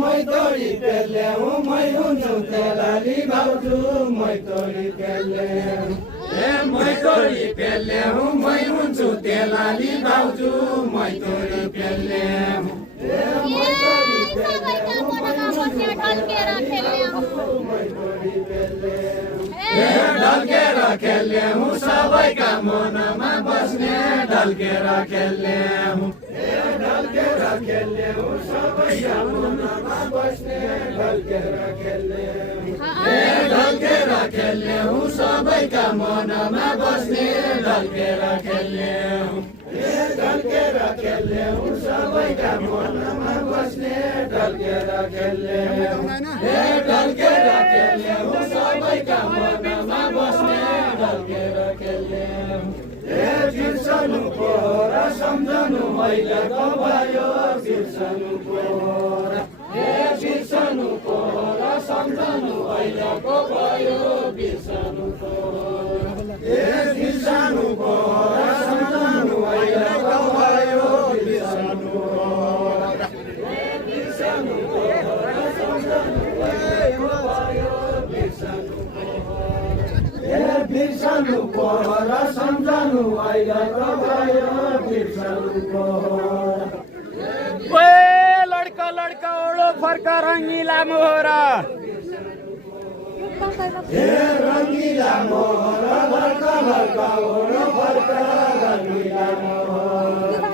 मै तोरी पेले हूँ मै हुन्छु तेलाली भाउजू मै तोरी पेले मै तोरी पेले हूँ मै हुन्छु तेलाली भाउजू मै तोरी पेले ढल्केर खेल्ने हूँ सबैका मनमा बस्ने ढल्केर खेल्ने हूँ ढल्केर खेल्ने हूँ सबैका मनमा बस्ने ढल्केर खेल्ने ढल्केर खेल्ने हूँ सबैका मनमा बस्ने ढल्केर खेल्ने हूँ ढल्केर खेल्ने हूँ सबैका मनमा बस्ने ढल्केर खेल्ने ढल्केर खेल्ने हूँ सबैका मनमा बस्ने ढल्केर खेल्ने बिर्सनु पोर सम्झनु मैलाको भयो बिर्सनु पोर बिर्सनु पोर सम्झनु मैलाको भयो बिर्सनु पोर बिर्सनु पोर सम्झनु मैलाको भयो बिर्सनु पोर बिर्सनु पोर सम्झनु मैलाको भयो बिर्सनु बिर्सनु पोर सम्झनु मैलाको भयो बिर्सनु पोर लड़का लड़का ओढ़ो फरका रंगीला मोहरा रंगीला मोहरा लड़का लड़का ओढ़ो फरका रंगीला मोहरा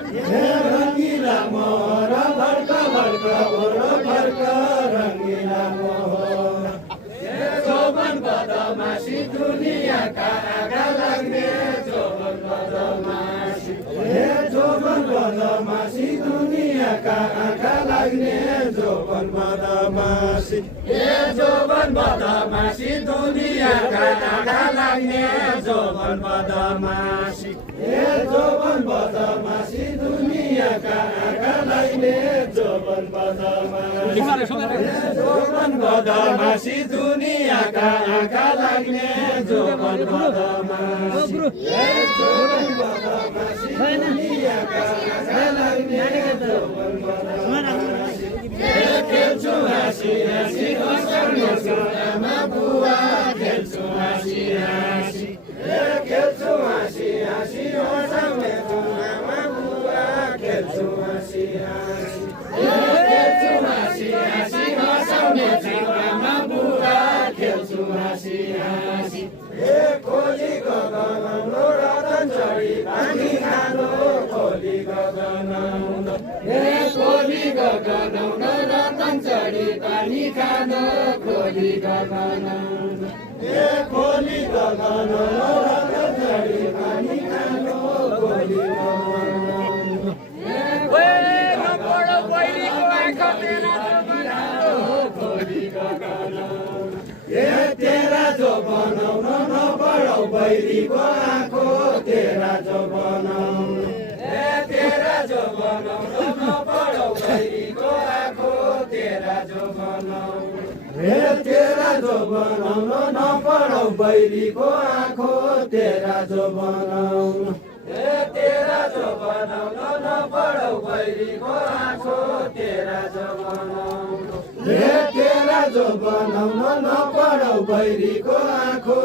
रंगीला मोहरा लड़का लड़का ओढ़ो फरका रंगीला मोहरा जोबन बदमाशी दुनिया का आगा लाग्ने जोबन बदमाशी जोबन बदमाशी दुनिया का आगा लाग्ने जोबन बदमाशी जोबन बदमाशी दुनिया का आगा लाग्ने जोबन बदमाशी जोबन बदमाशी दुनिया का आगा लाग्ने जोबन बदमाशी जोबन बदमाशी दुनिया का आगा लाग्ने जोबन बदमाशी जोबन बदमाशी दुनिया का आगा लाग्ने जोबन बदमाशी खेल्छु हाँसी हाँसी हँसाउने आमा बुवा खेल्छु हाँसी हाँसी खेल्छु हाँसी हाँसी हँसाउने आमा बुवा खेल्छु हाँसी हाँसी खेल्छु हाँसी हाँसी हँसाउने आमा बुवा खेल्छु हाँसी हाँसी खोली गगनौलो रतन चढी पानी खानु खोली गगनौलो खोली गगनौलो रतन चढी पानी खानु खोली गगनौलो खोली गगनौलो रतन चढी पानी खानु खोली गगनौलो तेरा जो बनाउन नपढौ बैरीको आँखो तेरा जो बनाउन तेरा जो बनाउन नपढौ बैरीको आँखो तेरा जो बनाउन तेरा जो बनाउन नपढौ बैरीको आँखो तेरा जो बनाउन तेरा जो बनाउन नपढौ बैरीको आँखो तेरा जो बनाउन तेरा जो बनाउन नपढौ बैरीको आँखो